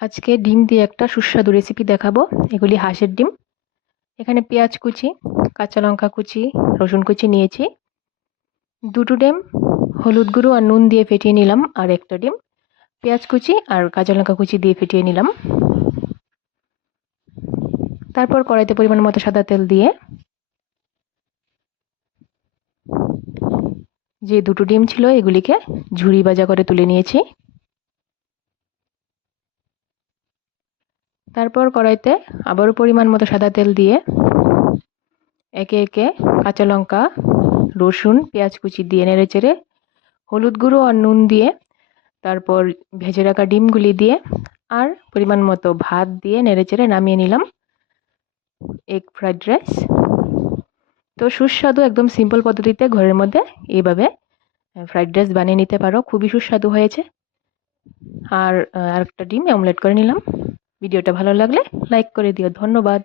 আজকে ডিম দিয়ে একটা সুস্বাদু রেসিপি দেখাবো। এগুলি হাঁসের ডিম। এখানে পেঁয়াজ কুচি, কাঁচা লঙ্কা কুচি, রসুন কুচি নিয়েছি। দুটো ডিম হলুদ গুঁড়ো আর নুন দিয়ে ফেটিয়ে নিলাম, আর একটা ডিম পেঁয়াজ কুচি আর কাঁচা লঙ্কা কুচি দিয়ে ফেটিয়ে নিলাম। তারপর কড়াইতে পরিমাণ মতো সাদা তেল দিয়ে যে দুটো ডিম ছিল এগুলিকে ঝুরি ভাজা করে তুলে নিয়েছি। তারপর কড়াইতে আবারও পরিমাণ মতো সাদা তেল দিয়ে একে একে কাঁচা লঙ্কা, রসুন, পেঁয়াজ কুচি দিয়ে নেড়েচেড়ে হলুদ গুঁড়ো আর নুন দিয়ে, তারপর ভেজে রাখা ডিমগুলি দিয়ে আর পরিমাণ মতো ভাত দিয়ে নেড়েচেড়ে নামিয়ে নিলাম এগ ফ্রাইড রাইস। তো সুস্বাদু একদম সিম্পল পদ্ধতিতে ঘরের মধ্যে এইভাবে ফ্রাইড রাইস বানিয়ে নিতে পারো, খুবই সুস্বাদু হয়েছে। আর আরেকটা ডিম অমলেট করে নিলাম। ভিডিওটা ভালো লাগলে লাইক করে দিও। ধন্যবাদ।